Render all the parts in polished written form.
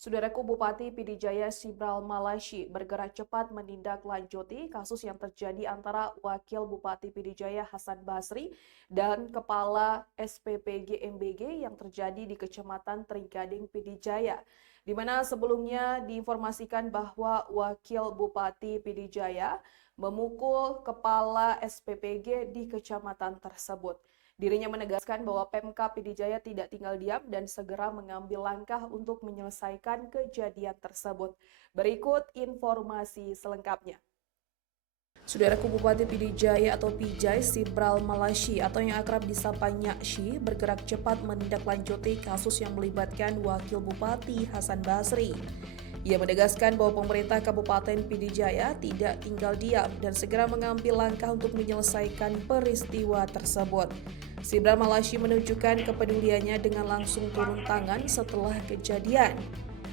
Saudaraku Bupati Pidijaya Sibral Malashi bergerak cepat menindaklanjuti kasus yang terjadi antara Wakil Bupati Pidijaya Hasan Basri dan Kepala SPPG MBG yang terjadi di Kecamatan Trigading Pidijaya. Di mana sebelumnya diinformasikan bahwa Wakil Bupati Pidijaya memukul Kepala SPPG di kecamatan tersebut. Dirinya menegaskan bahwa Pemkab Pidijaya tidak tinggal diam dan segera mengambil langkah untuk menyelesaikan kejadian tersebut. Berikut informasi selengkapnya. Saudaraku Bupati Pidijaya atau Pijay Sibral Malashi atau yang akrab disapa Nyakshi bergerak cepat menindaklanjuti kasus yang melibatkan Wakil Bupati Hasan Basri. Ia menegaskan bahwa pemerintah Kabupaten Pidijaya tidak tinggal diam dan segera mengambil langkah untuk menyelesaikan peristiwa tersebut. Sibral Malashi menunjukkan kepeduliannya dengan langsung turun tangan setelah kejadian.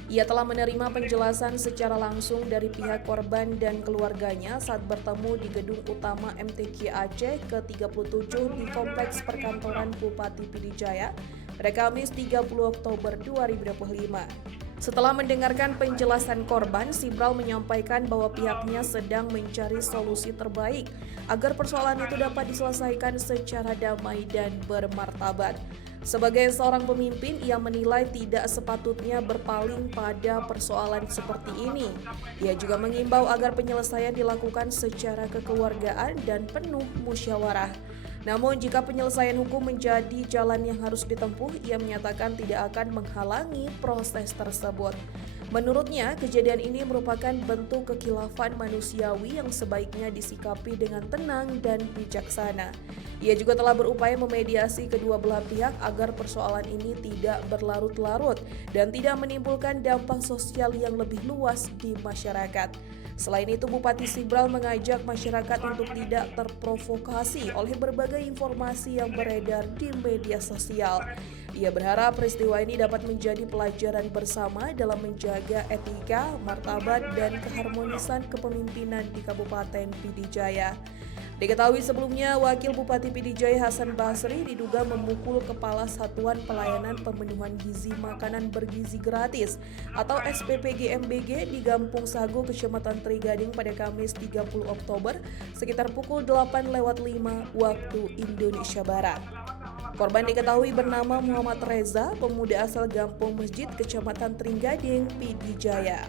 Ia telah menerima penjelasan secara langsung dari pihak korban dan keluarganya saat bertemu di gedung utama MTQ Aceh ke-37 di Kompleks Perkantoran Bupati Pidijaya pada Kamis 30 Oktober 2025. Setelah mendengarkan penjelasan korban, Sibral menyampaikan bahwa pihaknya sedang mencari solusi terbaik agar persoalan itu dapat diselesaikan secara damai dan bermartabat. Sebagai seorang pemimpin, ia menilai tidak sepatutnya berpaling pada persoalan seperti ini. Ia juga mengimbau agar penyelesaian dilakukan secara kekeluargaan dan penuh musyawarah. Namun jika penyelesaian hukum menjadi jalan yang harus ditempuh, ia menyatakan tidak akan menghalangi proses tersebut. Menurutnya, kejadian ini merupakan bentuk kekhilafan manusiawi yang sebaiknya disikapi dengan tenang dan bijaksana. Ia juga telah berupaya memediasi kedua belah pihak agar persoalan ini tidak berlarut-larut dan tidak menimbulkan dampak sosial yang lebih luas di masyarakat. Selain itu, Bupati Sibral mengajak masyarakat untuk tidak terprovokasi oleh berbagai informasi yang beredar di media sosial. Ia berharap peristiwa ini dapat menjadi pelajaran bersama dalam menjaga etika, martabat, dan keharmonisan kepemimpinan di Kabupaten Pidijaya. Diketahui sebelumnya, Wakil Bupati Pidijaya Hasan Basri diduga memukul Kepala Satuan Pelayanan Pemenuhan Gizi Makanan Bergizi Gratis atau SPPG MBG di Gampung Sagu, Kecamatan Trigading pada Kamis 30 Oktober sekitar pukul 8:05 waktu Indonesia Barat. Korban diketahui bernama Muhammad Reza, pemuda asal Gampung Masjid, Kecamatan Trigading, Pidijaya.